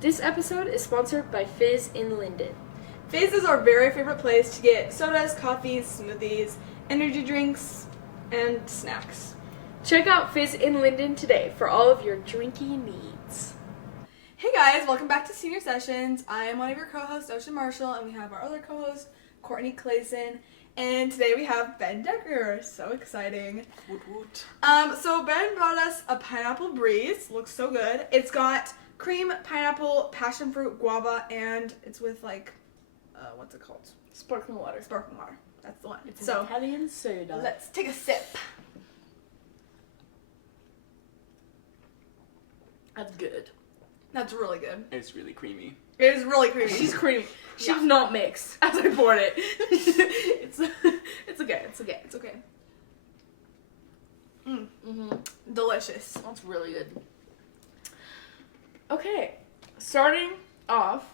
This episode is sponsored by Fizz in Linden. Fizz is our very favorite place to get sodas, coffees, smoothies, energy drinks, and snacks. Check out Fizz in Linden today for all of your drinking needs. Hey guys, welcome back to Senior Sessions. I am one of your co-hosts, Ocean Marshall, and we have our other co-host, Courtney Clayson. And today we have Ben Decker. So exciting. Woot woot. So Ben brought us a pineapple breeze. Looks so good. It's got cream, pineapple, passion fruit, guava, and it's with what's it called? Sparkling water. Sparkling water. That's the one. It's an Italian soda. Let's take a sip. That's good. That's really good. It's really creamy. It is really creamy. She's creamy. She's Yeah. not mixed as I poured it. it's okay. It's okay. It's okay. Mm-hmm. Delicious. That's really good. Okay, starting off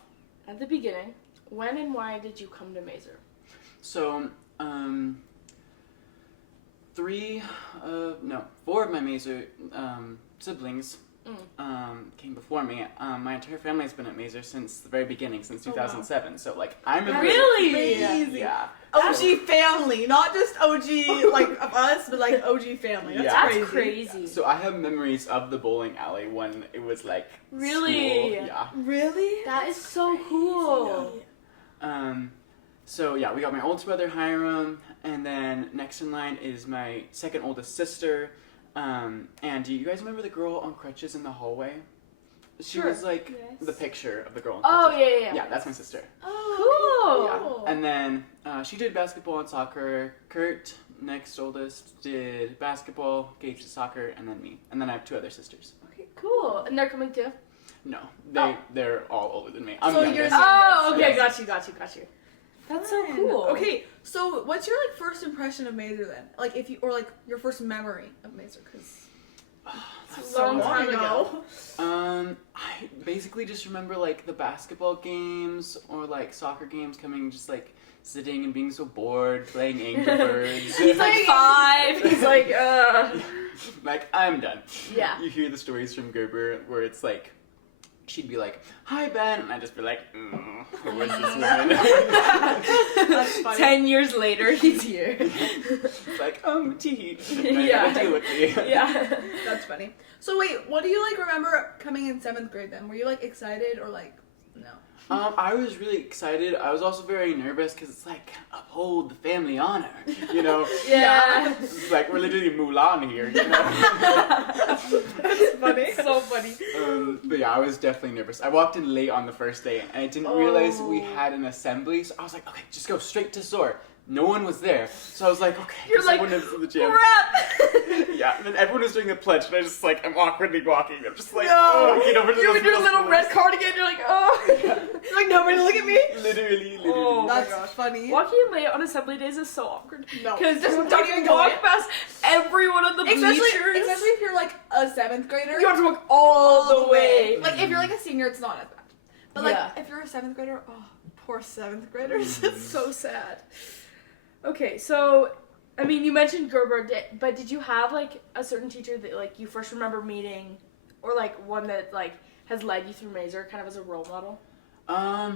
at the beginning, when and why did you come to Mazer? So, four of my Mazer siblings came before me. My entire family has been at Mazer since the very beginning, since 2007. So, I remember. Really? Crazy. Yeah. OG family, not just OG of us, but OG family. That's Yeah. That's crazy. crazy. So I have memories of the bowling alley when it was Really? school. Yeah. Really? That is so cool. So yeah, we got my oldest brother Hiram, and then next in line is my second oldest sister. And do you guys remember the girl on crutches in the hallway? She Sure. was Yes. the picture of the girl on Oh, crutches. yeah. Yeah, that's my sister. Oh, Cool. Yeah. And then she did basketball and soccer. Kurt, next oldest, did basketball, Gage did soccer, and then me. And then I have two other sisters. Okay, cool. And they're coming too? No, Oh. they're all older than me. I'm So youngest. you're- Oh, okay, Yes. got you. That's so Fun. cool. Okay, so what's your first impression of Mazer then? If you your first memory of Mazer, because That's a long so time ago. I basically just remember the basketball games or soccer games coming, just sitting and being so bored, playing Angry Birds. He's like 5. He's like, I'm done. Yeah. You hear the stories from Gerber where it's she'd be like, "Hi Ben," and I'd just be like, "Who is this woman?" that's funny. 10 years later, he's here. It's Tee. Yeah. Deal with me. Yeah. That's funny. So wait, what do you remember coming in 7th grade then? Were you excited or no? I was really excited. I was also very nervous because it's uphold the family honor, you know? Yeah. It's we're literally Mulan here, you know? That's funny. So funny. But yeah, I was definitely nervous. I walked in late on the first day and I didn't realize we had an assembly, so I was like, okay, just go straight to SOAR. No one was there, so I was like, okay, You're guess like, I went into the gym. crap! Yeah, and then everyone was doing the pledge, and I just I'm awkwardly walking. I'm just No. get over to You those in your little boys. red cardigan, you're like, oh. You're nobody look at me. Literally. Oh my That's gosh. funny. Walking in late on assembly days is so awkward. No. Because Just don't even walk past everyone on the Especially bleachers. if you're a 7th grader. You have to walk all the way. If you're a senior, it's not as bad. But Yeah. if you're a 7th grader, oh, poor 7th graders. It's so sad. Okay, so, I mean, you mentioned Gerber, but did you have, a certain teacher that, you first remember meeting, or, one that, has led you through Mazer, kind of as a role model? I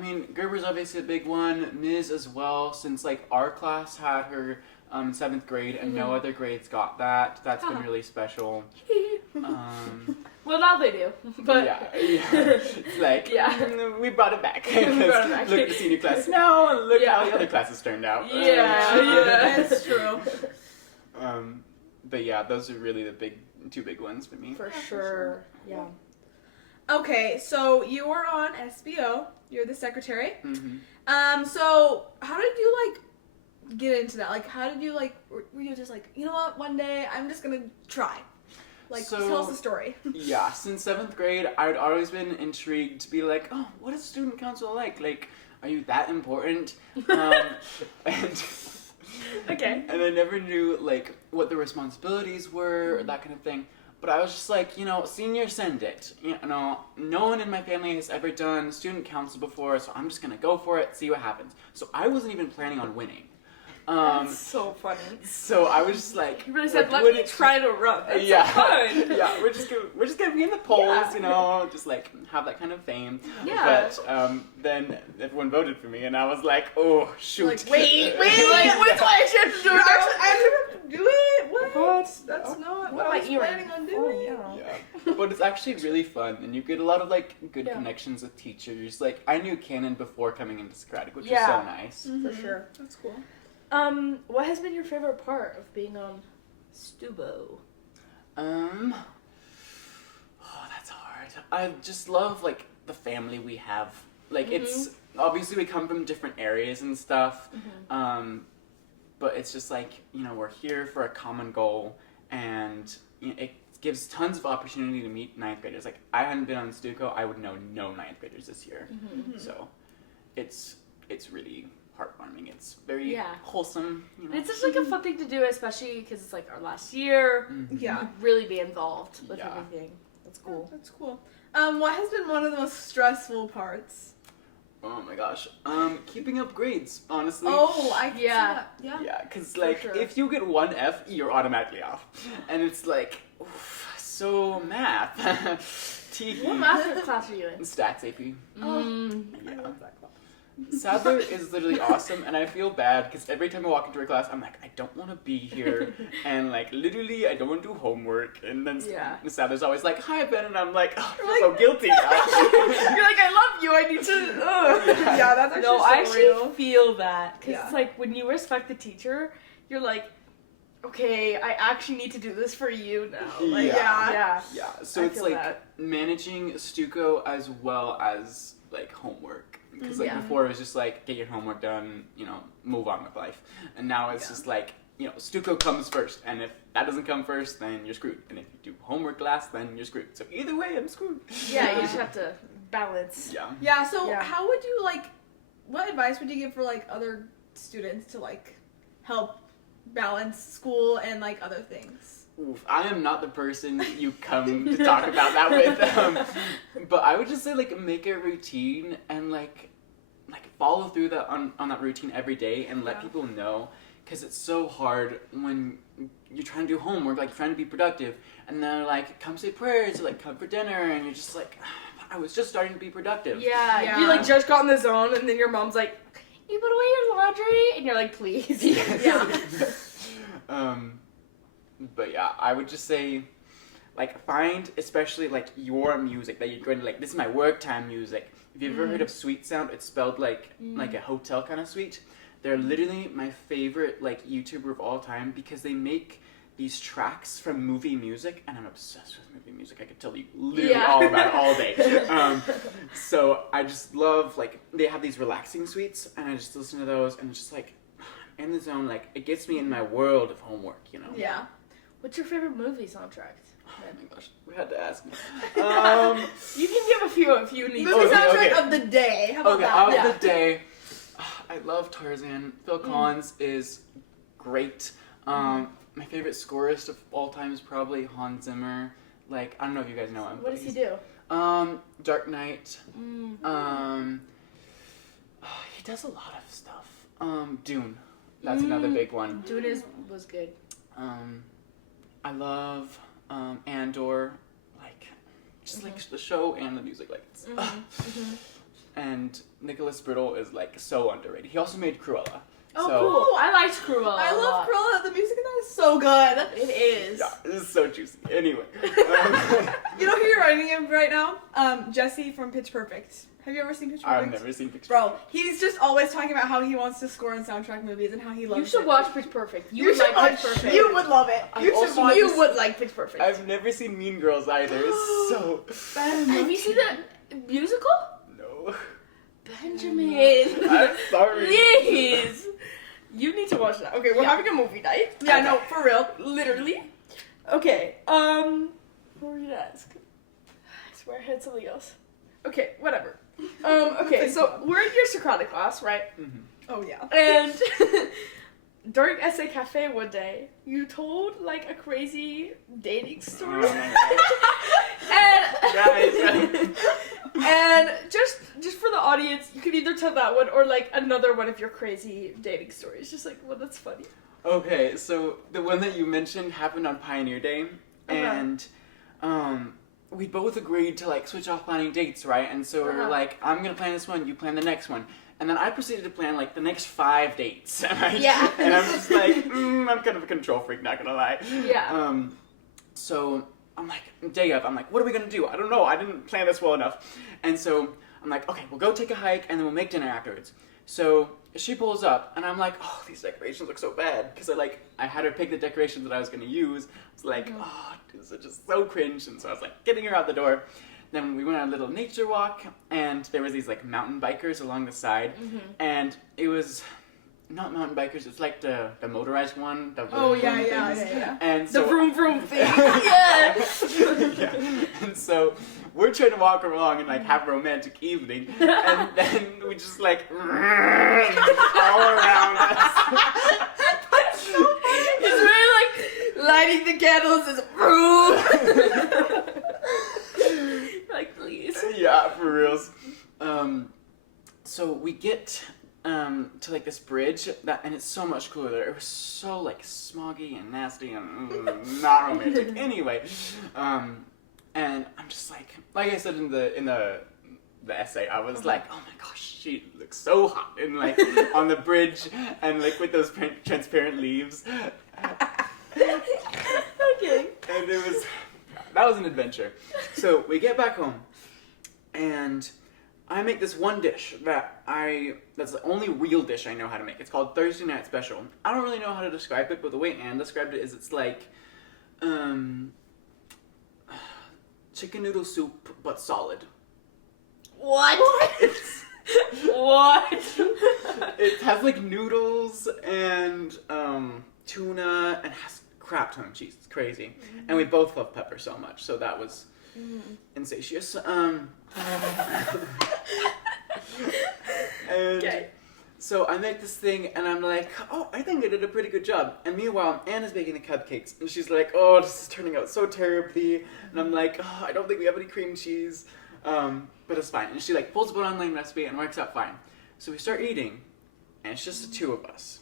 mean, Gerber's obviously a big one. Ms. as well, since our class had her 7th grade and no other grades got that. That's been really special. Well, now they do, but... yeah. It's Yeah. we brought it back. We brought it back. Look at the senior class now, and look Yeah. how the other classes turned out. Yeah. That's true. But yeah, those are really the two big ones for me. For Yeah, for sure, yeah. Okay, so you were on SBO. You're the secretary. Mm-hmm. So how did you get into that? How did you were you just you know what? One day I'm just gonna try. Tell us the story. Yeah, since 7th grade, I'd always been intrigued to be oh, what is student council like? Are you that important? And Okay. and I never knew what the responsibilities were or that kind of thing. But I was just senior send it. No one in my family has ever done student council before, so I'm just gonna go for it, see what happens. So I wasn't even planning on winning. That's so funny. So I was just like, You really said, like, let would me it- try to run. That's yeah, so fun. yeah. We're just gonna be in the polls, Yeah. you know, just like have that kind of fame. Yeah. But then everyone voted for me, and I was like, oh shoot. Like, wait, Like, what do I actually have to do You're now? actually, I have to do it? What? What? That's not What what I am was I earring? planning on Oh, doing. yeah. Yeah, but it's actually really fun, and you get a lot of like good Yeah. connections with teachers. Like I knew Canon before coming into Socratic, which Yeah. was so nice. For sure. That's cool. What has been your favorite part of being on Stubo? Oh, that's hard. I just love like the family we have. Like it's obviously we come from different areas and stuff. But it's just like, you know, we're here for a common goal, and you know, it gives tons of opportunity to meet ninth graders. Like I hadn't been on Stuco, I would know no ninth graders this year. So it's really heartwarming. It's very Yeah. wholesome. You know? And it's just like a fun thing to do, especially because it's like our last year. Yeah. Really be involved with Yeah. everything. That's cool. That's cool. What has been one of the most stressful parts? Oh my gosh. Keeping up grades, honestly. Oh, I can see Yeah. that. Yeah. Yeah, because like sure. if you get one F, you're automatically off, and it's like, oof, so math. TE. What math class are you in? Stats AP. I love that class. Sadler is literally awesome, and I feel bad because every time I walk into her class, I'm like, I don't want to be here, and like literally, I don't want to do homework. And then Yeah. Sadler's always like, "Hi, Ben," and I'm like, oh, I feel so guilty now. You're like, I love you. I need to. Yeah, that's actually No, so I actually real. feel that because Yeah. it's like when you respect the teacher, you're like, okay, I actually need to do this for you now. Like, Yeah. yeah. Yeah, so I it's feel like that. managing Stuco as well as like homework. Because like Yeah. before it was just like get your homework done, you know, move on with life. And now it's just like, you know, Stuco comes first, and if that doesn't come first, then you're screwed. And if you do homework last, then you're screwed. So either way, I'm screwed. Yeah, you just have to balance. Yeah. Yeah, so Yeah. how would you like, what advice would you give for like other students to like help balance school and like other things? Oof, I am not the person you come to talk about that with. But I would just say like make a routine and like follow through that on that routine every day and let Yeah. people know, because it's so hard when you're trying to do homework, like trying to be productive, and they're like, come say prayers, or like come for dinner, and you're just like, I was just starting to be productive. Yeah, Yeah. you like just got in the zone, and then your mom's like, "You put away your laundry," and you're like, "Please." Yeah. But yeah, I would just say, like, find especially like your music that you're going to like. This is my work time music. Have you ever heard of Sweet Sound? It's spelled like a hotel kind of suite. They're literally my favorite like YouTuber of all time because they make these tracks from movie music, and I'm obsessed with movie music. I could tell you literally Yeah. all about it all day. So I just love like they have these relaxing suites, and I just listen to those, and it's just like in the zone. Like it gets me in my world of homework, you know. Yeah. What's your favorite movie soundtrack? Oh my gosh, we had to ask me. You can give a few if you need. Movie Okay, soundtrack okay. of the day. How about Okay, that? out Yeah. of the day, I love Tarzan. Phil Collins is great. My favorite scorist of all time is probably Hans Zimmer. Like, I don't know if you guys know him. What but does he he's- do? Dark Knight. He does a lot of stuff. Dune. That's another big one. Dune was good. I love Andor. Like, just like the show and the music. Like, it's, and Nicholas Brittle is like so underrated. He also made Cruella. Oh, so, cool! I liked Cruella. I a love lot. Cruella. The music in that is so good. It is. Yeah, this is so juicy. Anyway. You know who you're writing him right now? Jesse from Pitch Perfect. Have you ever seen Pitch Perfect? I've never seen Picture. Bro, he's just always talking about how he wants to score in soundtrack movies and how he loves You should it. watch Pitch Perfect. You You would should like watch. Pitch Perfect. You would love it. I You should also- watch. You would like Pitch Perfect. I've never seen Mean Girls either. So Have you seen the musical? no. Benjamin. I'm sorry. Please. You need to watch that. Okay, we're Yeah. having a movie night. Yeah, no, for real. Literally. Okay, what were you gonna ask? I swear I had something else. Okay, whatever. Okay, so we're in your Socratic class, right? Oh yeah. And during Essay Cafe one day, you told like a crazy dating story. Guys. And just for the audience audience, you can either tell that one or like another one of your crazy dating stories. Just like one that's funny. Okay, so the one that you mentioned happened on Pioneer Day, and we both agreed to like switch off planning dates, right? And so we were like, I'm gonna plan this one, you plan the next one. And then I proceeded to plan like the next 5 dates. Yeah. And I'm just like, I'm kind of a control freak, not gonna lie. Yeah. So I'm like, day of, I'm like, what are we gonna do? I don't know, I didn't plan this well enough. And so I'm like, okay, we'll go take a hike and then we'll make dinner afterwards. So she pulls up and I'm like, oh, these decorations look so bad. Because I had her pick the decorations that I was gonna use. I was like, oh, this is just so cringe. And so I was like, getting her out the door. Then we went on a little nature walk, and there was these like mountain bikers along the side, and it was not mountain bikers. It's like the motorized one. The Oh vroom yeah. things. Yeah. And The so, vroom vroom thing. Yeah. yeah. And so we're trying to walk along and like have a romantic evening, and then we just like all around us. It's really like lighting the candles is vroom. Like, please. Yeah, for reals. So we get to like this bridge and it's so much cooler there. It was so like smoggy and nasty and not romantic. Anyway, and I'm just like I said in the essay, I was like, oh my gosh, she looks so hot and like on the bridge and like with those transparent leaves. Okay. And that was an adventure. So we get back home, and I make this one dish that's the only real dish I know how to make. It's called Thursday Night Special. I don't really know how to describe it, but the way Anne described it is it's like chicken noodle soup, but solid. What? What? It has like noodles and tuna and has crap ton of cheese. It's crazy. And we both love pepper so much, so that was insatious. And Okay. so I make this thing and I'm like, oh, I think I did a pretty good job. And meanwhile, Anna's making the cupcakes and she's like, oh, this is turning out so terribly. And I'm like, oh, I don't think we have any cream cheese. But it's fine. And she like pulls up an online recipe and works out fine. So we start eating and it's just the two of us.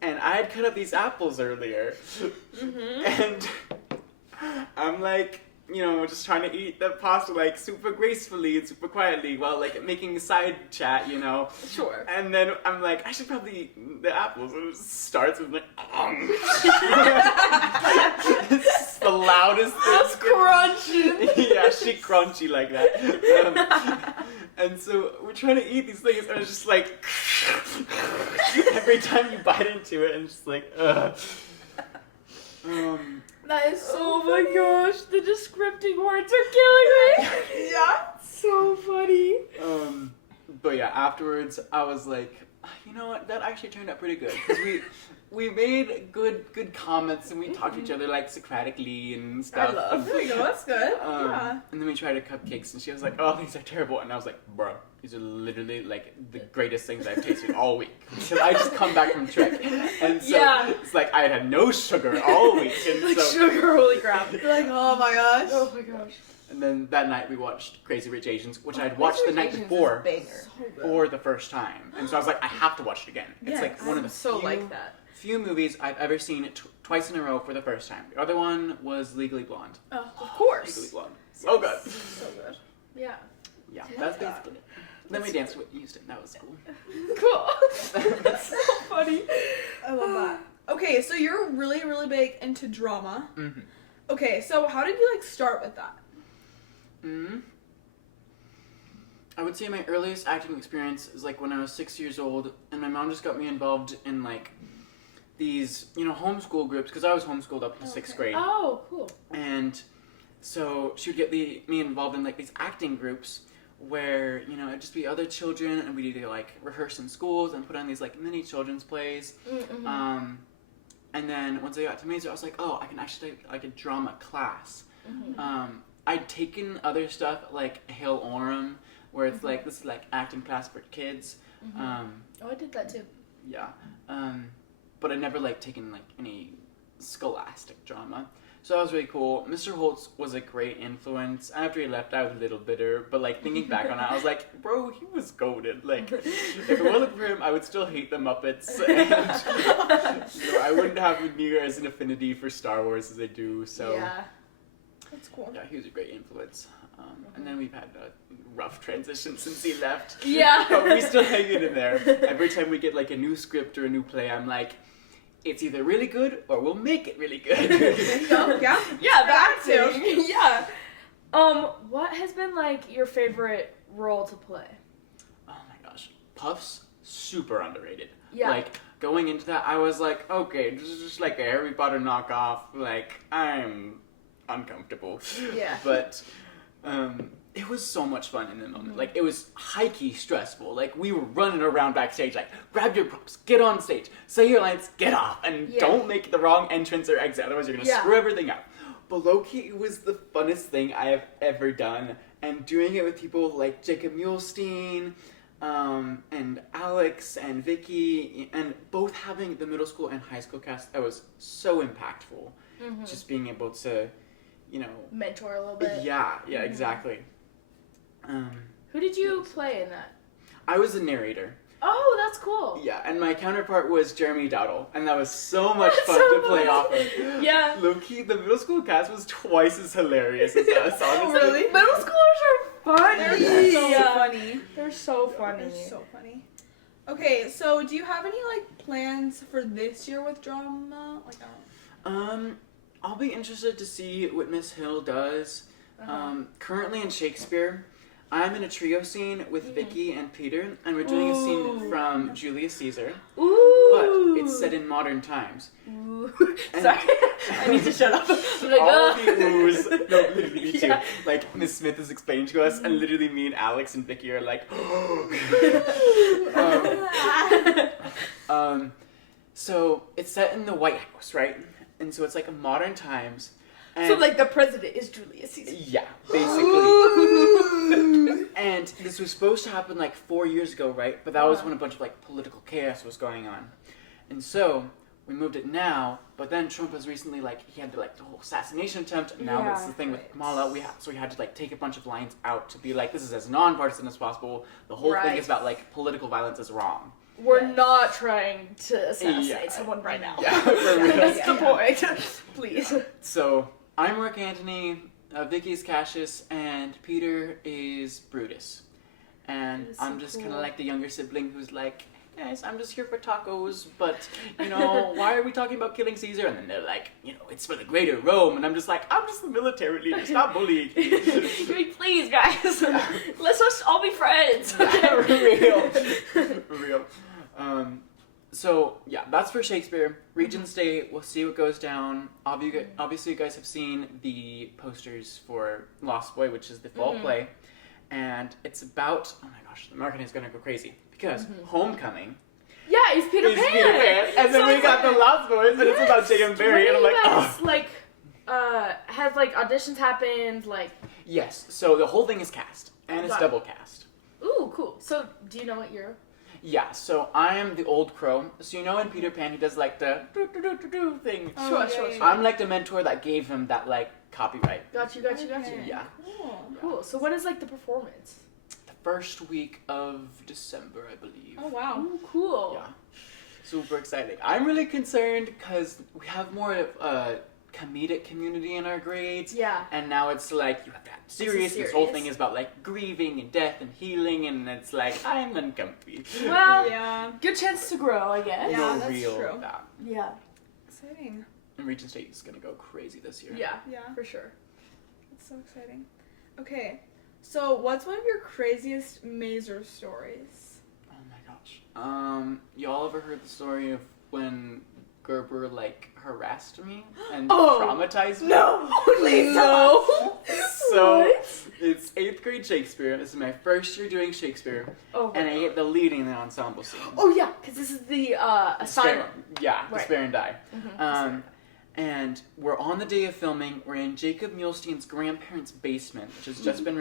And I had cut up these apples earlier. And I'm like, just trying to eat the pasta like super gracefully and super quietly while like making side chat, Sure. And then I'm like, I should probably eat the apples. And it just starts with like, it's the loudest That's thing. crunchy. Yeah, she crunchy like that. And so we're trying to eat these things, and it's just like every time you bite into it, and it's just like, ugh. That is so Oh my gosh, the descripting words are killing me. Yeah. So funny. But yeah, afterwards I was like, you know what? That actually turned out pretty good because we made good comments and we talked to each other like Socratically and stuff. There we go. That's good. Yeah. And then we tried the cupcakes and she was like, oh, these are terrible. And I was like, bro, these are literally like the greatest things I've tasted all week. Because I just come back from Trek. And so it's like I had no sugar all week. And Like so, sugar, holy crap. You're like, oh my gosh. Oh my gosh. and then that night we watched Crazy Rich Asians, which I had watched the night before for the first time. And so I was like, I have to watch it again. It's Yes. like one of the So few, like that. few movies I've ever seen twice in a row for the first time. The other one was Legally Blonde. Oh, of course. Legally Blonde. So good. So good. Yeah. Yeah, Yeah. that's basically it. Then we danced with Houston. That was cool. Cool. That's so funny. I love that. Okay, so you're really, really big into drama. Mm-hmm. Okay, so how did you start with that? Mm-hmm. I would say my earliest acting experience is when I was 6 years old, and my mom just got me involved in these homeschool groups because I was homeschooled up to sixth grade, Oh, cool. and so she would get me involved in these acting groups where it'd just be other children, and we'd either rehearse in schools and put on these mini children's plays. Mm-hmm. And then once I got to Mazer, I was like, oh, I can actually take a drama class. Mm-hmm. I'd taken other stuff like Hail Orem, where it's this is acting class for kids. Oh, I did that too. Yeah. But I never taken any scholastic drama. So that was really cool. Mr. Holtz was a great influence. After he left, I was a little bitter, but like thinking back on it, I was like, bro, he was goated. Like, if it wasn't for him, I would still hate the Muppets, and I wouldn't have near as an affinity for Star Wars as I do. So Yeah. That's cool. yeah, he was a great influence. And then we've had a rough transition since he left. Yeah. But we still hang it in there. Every time we get like a new script or a new play, I'm like, it's either really good or we'll make it really good. There you go. Yeah. Yeah, That that too. too. Yeah. What has been like your favorite role to play? Oh my gosh. Puff's super underrated. Yeah. Like, going into that, I was like, okay, this is just like a Harry Potter knockoff. Like, I'm uncomfortable. Yeah. But, it was so much fun in the moment. Like, it was high-key stressful. Like, we were running around backstage, like, grab your props, get on stage, say your lines, get off, and Yeah. don't make the wrong entrance or exit, otherwise you're gonna Yeah. screw everything up. But low-key, it was the funnest thing I have ever done. And doing it with people like Jacob Muhlstein, and Alex and Vicky, and both having the middle school and high school cast, that was so impactful. Just being able to, you know, Mentor a little bit. yeah, exactly. Who did you play in that? I was a narrator. Oh, that's cool. Yeah, and my counterpart was Jeremy Dowdle, and that was so much That's fun so to play funny. off of. Yeah. Low-key, the middle school cast was twice as hilarious as us, honestly. Really? Middle schoolers are funny. They're so Yeah. funny. They're so funny. They're so funny. Okay, so do you have any like plans for this year with drama? Like, I'll be interested to see what Miss Hill does. Currently in Shakespeare, I'm in a trio scene with Vicky and Peter, and we're doing a scene from Julius Caesar, Ooh. but it's set in modern times. Ooh. And- Sorry, I need to shut up. I'm like, All of "Ugh." the oohs, no, literally me too. Yeah. Like Miss Smith is explaining to us, and literally me and Alex and Vicky are like, so it's set in the White House, right? And so it's like modern times. And So like the president is Julius Caesar. yeah, basically. And this was supposed to happen like 4 years ago, right? But that was when a bunch of like political chaos was going on. And so we moved it now, but then Trump was recently like, he had like the whole assassination attempt, and now Yeah, that's the thing with right. Kamala, so we had to like take a bunch of lines out to be like, this is as nonpartisan as possible. The whole thing Right. is about like political violence is wrong. We're Yes. not trying to assassinate Yeah. someone right now. Yeah, for real. That's the Yeah. point. Please. So I'm Mark Antony, Vicky's Cassius, and Peter is Brutus. And That is I'm so just kind cool. of like the younger sibling who's like, guys, I'm just here for tacos, but, you know, why are we talking about killing Caesar? And then they're like, you know, it's for the greater Rome. And I'm just like, I'm just the military leader, stop bullying me. You're like, please, guys, let's just all be friends. For real. For real. So, yeah, that's for Shakespeare. Regent's Day, we'll see what goes down. Obviously, you guys have seen the posters for Lost Boy, which is the fall play. And it's about, oh my gosh, the marketing is going to go crazy. Because Homecoming Yeah, it's Peter is Pan. Peter Pan. And then So we it's got like- the Lost Boys, and it's about Jacob and Barry. And I'm like, oh. like, have like auditions happened? Like, Yes, so the whole thing is cast. And it's Got it. double cast. ooh, cool. So, do you know what year? Yeah, so I am the old crow. So you know in Peter Pan he does like the do thing. Oh, Sure, yeah, sure, yeah, sure. I'm like the mentor that gave him that like copyright. Got you. Okay. Yeah. Cool. Cool. So when is like the performance? The first week of December, I believe. Oh wow. Ooh, cool. Yeah. Super exciting. I'm really concerned because we have more of a comedic community in our grades. Yeah. And now it's like you have that serious. This whole serious. thing is about like grieving and death and healing, and it's like I'm uncomfy. Well, Yeah. good chance to grow, I guess. Yeah, no that's real true. that. Yeah. Exciting. And Regent State is gonna go crazy this year. Yeah. Yeah. For sure. That's so exciting. Okay. So what's one of your craziest Mazer stories? Oh my gosh. Y'all ever heard the story of when Gerber like harassed me and Oh, traumatized me? No, please no. So What? it's 8th grade Shakespeare. This is my first year doing Shakespeare, Oh, and I get the lead in the ensemble scene. oh yeah, because this is the asylum. Yeah, Right. Despair and Die. Mhm. And we're on the day of filming. We're in Jacob Muhlstein's grandparents' basement, which has just been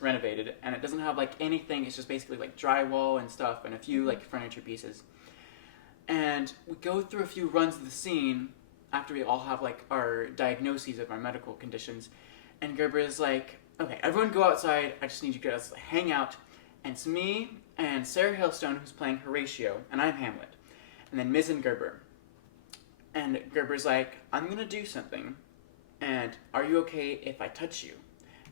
renovated, and it doesn't have like anything. It's just basically like drywall and stuff, and a few like furniture pieces. And we go through a few runs of the scene after we all have like our diagnoses of our medical conditions, and Gerber is like, okay, everyone go outside. I just need you guys to hang out. And it's me and Sarah Hailstone who's playing Horatio, and I'm Hamlet. And then Ms. and Gerber. And Gerber's like, I'm gonna do something, and are you okay if I touch you?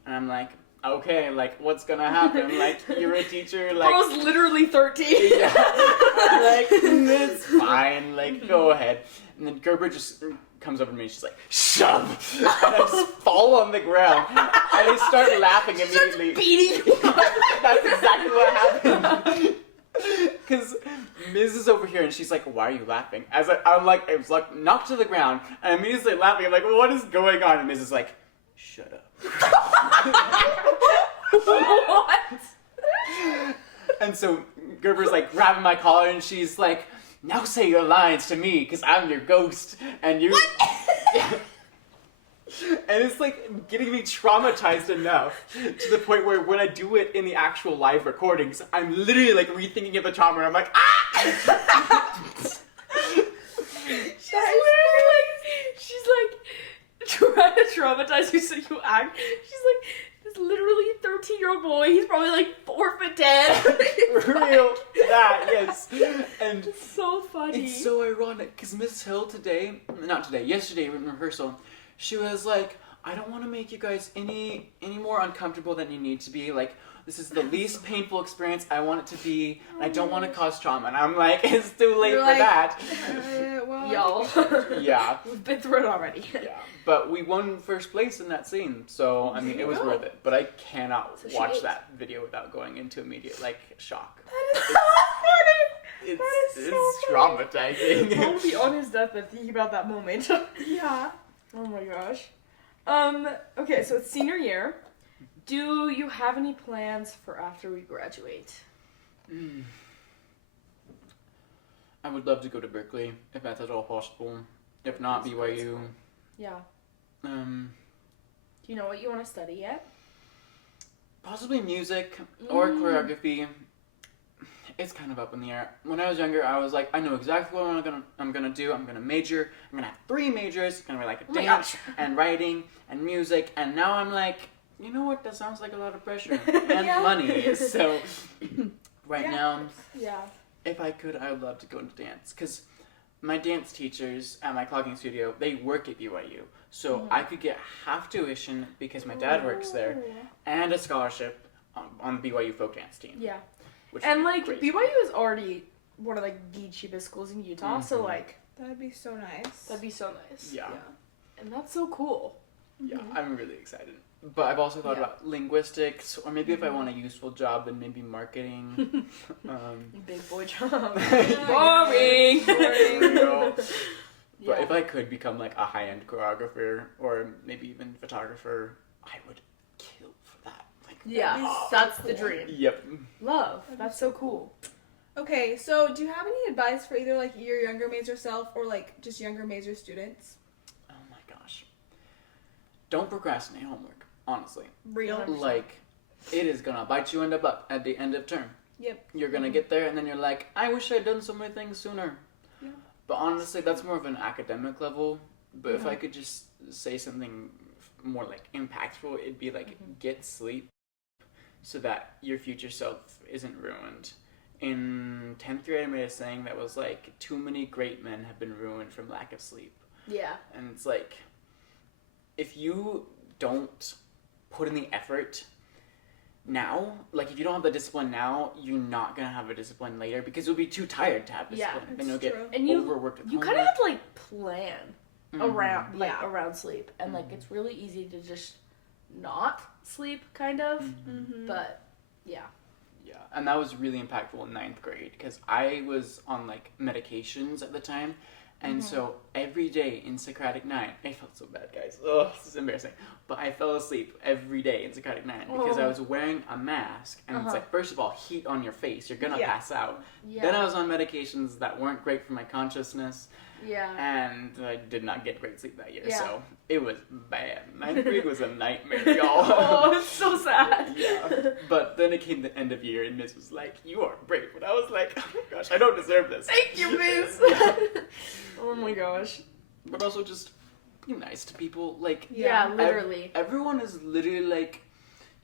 And I'm like, okay, like, what's gonna happen? Like, you're a teacher, like... Girl's literally 13. Yeah. I'm like, it's fine, like, go ahead. And then Gerber just comes over to me and she's like, shove! And I just fall on the ground. And I start laughing immediately. Beating you. That's exactly what happened. Because Miz is over here and she's like, why are you laughing? I'm like, I was like knocked to the ground and I'm immediately laughing. I'm like, what is going on? And Miz is like, shut up. What? And so Gerber's like grabbing my collar and she's like, now say your lines to me because I'm your ghost and you... And it's like getting me traumatized enough to the point where when I do it in the actual live recordings, I'm literally like rethinking of the trauma and I'm like, ah! She's like trying to traumatize you so you act. She's like, this literally 13-year-old boy, he's probably like 4'10". Real that, yes. And It's so funny. it's so ironic because Miss Hill yesterday in rehearsal, she was like, I don't want to make you guys any more uncomfortable than you need to be. Like, this is the least painful experience I want it to be. And I don't want to cause trauma. And I'm like, it's too late You're for like, that. Well, Y'all. Yeah. We've been through it already. Yeah. But we won first place in that scene. So, I mean, it was worth it. But I cannot So she watch ate. that video without going into immediate, like, shock. That is so funny. It's, That is so it's funny. traumatizing. I'll be on his deathbed thinking about that moment. Yeah. Oh my gosh. Okay, so it's senior year. Do you have any plans for after we graduate? I would love to go to Berkeley, if that's at all possible. If not, BYU. Yeah. Um, Do you know what you want to study yet? possibly music or choreography. It's kind of up in the air. When I was younger, I was like, I know exactly what I'm gonna do. I'm gonna major. I'm gonna have 3 majors. It's gonna be like a Oh my dance gosh. and writing and music. And now I'm like, you know what? That sounds like a lot of pressure and Yeah. money. So right Yeah. now, Yeah. if I could, I would love to go into dance because my dance teachers at my clogging studio, they work at BYU. So I could get half tuition because my dad works there and a scholarship on the BYU folk dance team. Yeah. Which And would be like great. BYU is already one of like the cheapest schools in Utah, so Mhm. like That'd be so nice. that'd be so nice. Yeah. And that's so cool. Yeah, I'm really excited. But I've also thought Yeah. about linguistics, or maybe if I want a useful job, then maybe marketing. Big boy job. Boring. There we go. But Yeah. if I could become like a high-end choreographer, or maybe even photographer, I would kill for that. Like, Yeah, That'd be so that's the cool. dream. yep. Love. That's so cool. Okay, so do you have any advice for either like your younger major self or like just younger major students? Oh my gosh. Don't procrastinate homework, honestly. Real. 100%. Like, it is gonna bite you in the butt at the end of term. Yep. You're gonna get there and then you're like, I wish I'd done so many things sooner. Yeah. But honestly, that's more of an academic level. But if Yeah. I could just say something more like impactful, it'd be like get sleep so that your future self isn't ruined. In 10th grade, I made a saying that was like, too many great men have been ruined from lack of sleep. Yeah. And it's like, if you don't put in the effort now, like if you don't have the discipline now, you're not gonna have a discipline later because you'll be too tired to have Yeah, discipline. then it's you'll true. get And you overworked with you homework. kind of have to like plan Mhm. around like Yeah. around sleep, and like it's really easy to just not sleep, kind of. Mm-hmm. But yeah. Yeah, and that was really impactful in 9th grade because I was on like medications at the time, and so every day in Socratic 9, I felt so bad, guys. Oh, this is embarrassing. But I fell asleep every day in Socratic 9 because I Oh. was wearing a mask, and it's Uh-huh. like, first of all, heat on your face, you're gonna Yeah. pass out. Yeah. Then I was on medications that weren't great for my consciousness, yeah. and I did not get great sleep that year, Yeah. so it was bad. 9th grade was a nightmare, y'all. Oh, it's so sad. Yeah. But then it came the end of year, and Miss was like, you are brave. And I was like, oh my gosh, I don't deserve this. Thank you, Miss. Oh my gosh. but also just be nice to people. Like, Yeah, literally. everyone is literally like,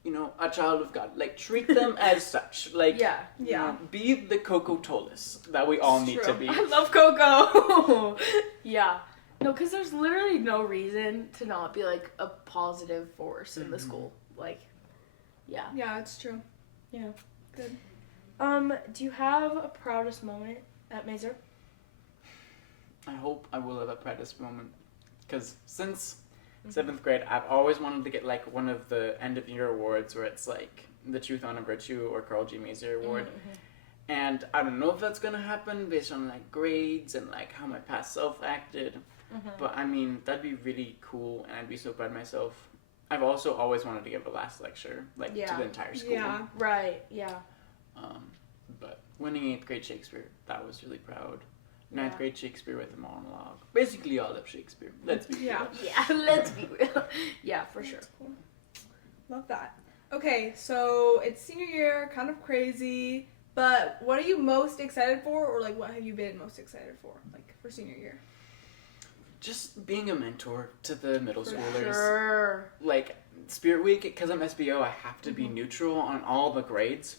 you know, a child of God. Like, treat them as such. Like, Yeah. you know, be the Coco Tolis that we all It's need true. to be. I love Coco. Yeah. No, because there's literally no reason to not be like a positive force in the school. Like, yeah. Yeah, it's true. Yeah, good. Do you have a proudest moment at Mazer? I hope I will have a proudest moment. Because since 7th grade, I've always wanted to get like one of the end of year awards where it's like the Truth, Honor, Virtue or Carl G. Mazer Award. And I don't know if that's gonna happen based on like grades and like how my past self acted. But I mean, that'd be really cool and I'd be so proud of myself. I've also always wanted to give a last lecture, like to the entire school. Yeah. Right, yeah. But winning 8th grade Shakespeare, that was really proud. 9th Yeah. grade Shakespeare with a monologue. Basically all of Shakespeare. Let's be Yeah. real. Yeah, let's be real. Yeah, for sure. That's cool. Love that. Okay, so it's senior year, kind of crazy, but what are you most excited for, or like what have you been most excited for, like for senior year? Just being a mentor to the middle For schoolers. Sure. Like, Spirit Week, because I'm SBO, I have to be neutral on all the grades.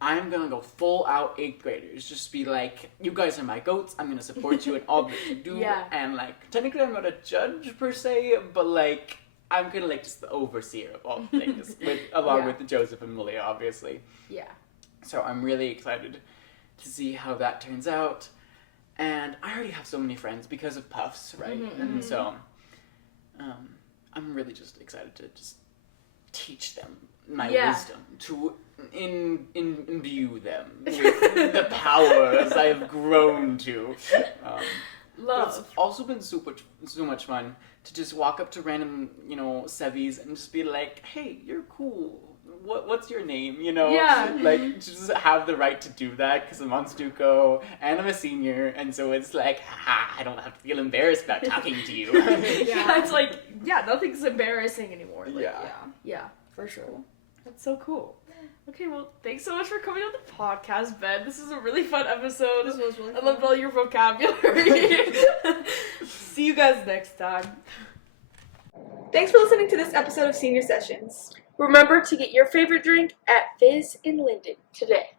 I'm gonna go full out 8th graders. Just be like, you guys are my goats. I'm gonna support you in all that you do. Yeah. And like, technically, I'm not a judge per se, but like, I'm kind of like just the overseer of all things, along with Joseph and Malia, obviously. Yeah. So I'm really excited to see how that turns out. And I already have so many friends because of Puffs, right? And so I'm really just excited to just teach them my wisdom, to imbue them with the powers I have grown to. But it's also been so much fun to just walk up to random, you know, Sevies and just be like, hey, you're cool. What's your name, you know? Yeah. Like, just have the right to do that because I'm on Stuco and I'm a senior, and so it's like, I don't have to feel embarrassed about talking to you. Yeah, it's like, yeah, nothing's embarrassing anymore. Like, Yeah. Yeah, for sure. That's so cool. Okay, well, thanks so much for coming on the podcast, Ben. This is a really fun episode. This was really I fun. loved all your vocabulary. See you guys next time. Thanks for listening to this episode of Senior Sessions. Remember to get your favorite drink at Fizz in Linden today.